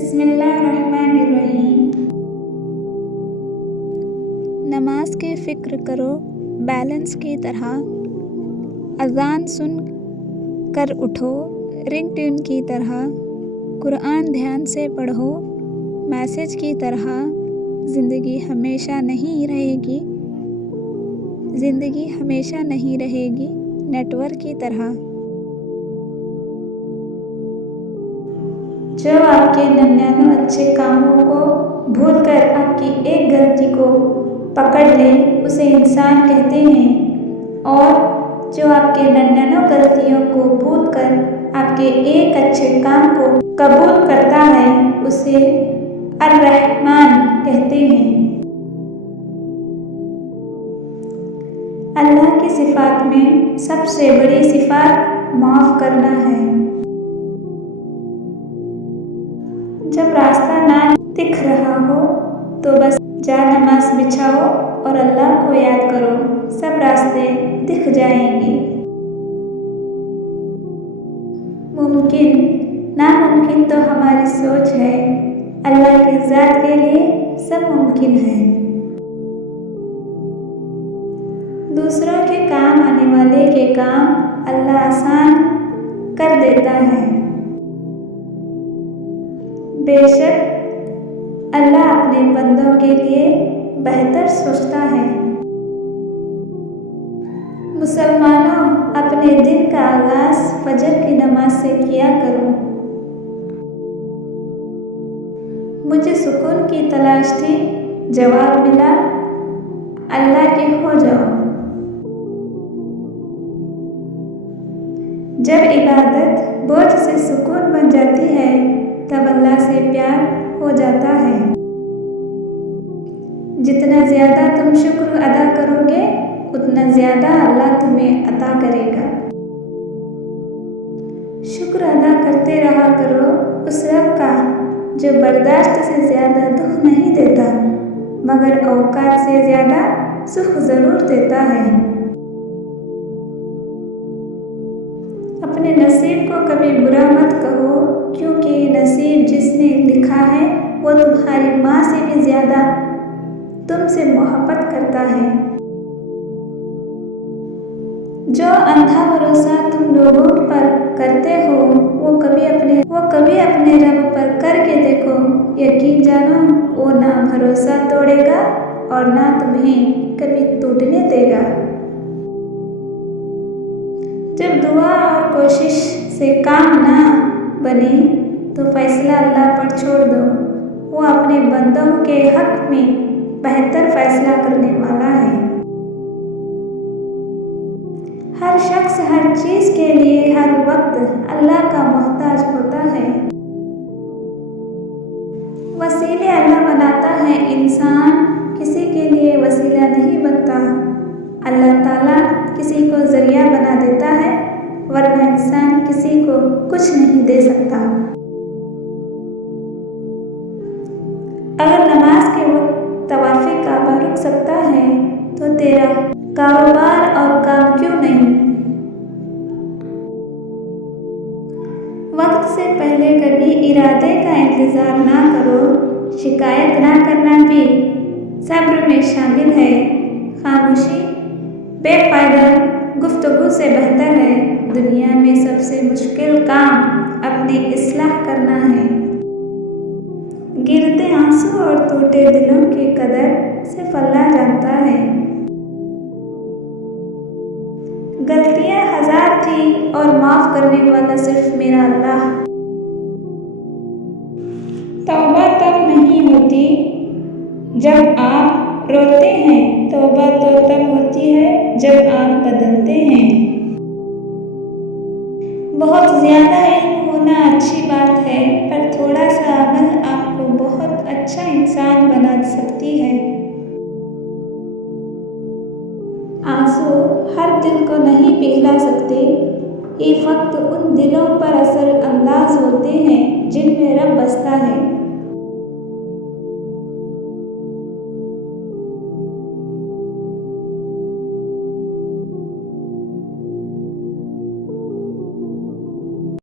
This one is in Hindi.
बिस्मिल्लाहिर्रहमानिर्रहीम। नमाज की फ़िक्र करो बैलेंस की तरह। अज़ान सुन कर उठो रिंगटोन की तरह। कुरान ध्यान से पढ़ो मैसेज की तरह। ज़िंदगी हमेशा नहीं रहेगी नेटवर्क की तरह। जो आपके 99 अच्छे कामों को भूलकर आपकी एक गलती को पकड़ ले उसे इंसान कहते हैं, और जो आपके 99 गलतियों को भूलकर आपके एक अच्छे काम को कबूल करता है उसे अर-रहमान कहते हैं। अल्लाह की सिफ़ात में सबसे बड़ी सिफ़ात माफ़ करना है। जब रास्ता ना दिख रहा हो तो बस नमाज बिछाओ और अल्लाह को याद करो, सब रास्ते दिख जाएंगे। मुमकिन नामुमकिन तो हमारी सोच है, अल्लाह की ज़ात के लिए सब मुमकिन है। दूसरों के काम आने वाले के काम अल्लाह आसान कर देता है। बेशक अल्लाह अपने बंदों के लिए बेहतर सोचता है। मुसलमानों, अपने दिन का आगाज़ फजर की नमाज से किया करो। मुझे सुकून की तलाश थी, जवाब मिला अल्लाह के हो जाओ। जब इबादत बोझ से सुकून बन जाती है तब अल्लाह से प्यार हो जाता है। जितना ज़्यादा तुम शुक्र अदा करोगे उतना ज़्यादा अल्लाह तुम्हें अता करेगा। शुक्र अदा करते रहा करो उस रब का जो बर्दाश्त से ज़्यादा दुख नहीं देता मगर औकात से ज़्यादा सुख ज़रूर देता है। अपने नसीब को कभी बुरा मत कहो, क्योंकि नसीब जिसने लिखा है वो तुम्हारी माँ से भी ज़्यादा तुमसे मोहब्बत करता है। जो अंधा भरोसा तुम लोगों पर करते हो वो कभी अपने रब पर करके देखो, यकीन जानो वो ना भरोसा तोड़ेगा और ना तुम्हें कभी टूटने देगा। जब दुआ और कोशिश से काम ना बने तो फैसला अल्लाह पर छोड़ दो, वो अपने बंदों के हक में बेहतर फैसला करने वाला है। हर शख्स हर चीज़ के लिए हर वक्त अल्लाह का मोहताज होता है। वसीले अल्लाह बनाता है, इंसान किसी के लिए वसीला नहीं बनता। अल्लाह ताला किसी को ज़रिया बना देता है, वरना इंसान किसी को कुछ नहीं दे सकता। अगर नमाज के वक्त तवाफ़े काबा रुक सकता है तो तेरा कारोबार और काम क्यों नहीं। वक्त से पहले कभी इरादे का इंतज़ार ना करो, शिकायत ना करना भी सब्र में शामिल है। खामोशी बेफ़ायदा गुफ्तगू से बेहतर है। दुनिया में सबसे मुश्किल काम अपनी इस्लाह करना है। गिरते आंसू और टूटे दिलों की कदर सिर्फ अल्लाह जानता है। गलतियां 1000 थी और माफ़ करने वाला सिर्फ मेरा अल्लाह। तौबा तब नहीं होती जब आप रोते हैं, तौबा तो तब होती है जब आप बदलते हैं। बहुत ज़्यादा इल्म होना अच्छी बात है, पर थोड़ा सा अमल आपको बहुत अच्छा इंसान बना सकती है। आंसू हर दिल को नहीं पिघला सकते, ये फक्त उन दिलों पर असर अंदाज होते हैं जिनमें रब बसता है।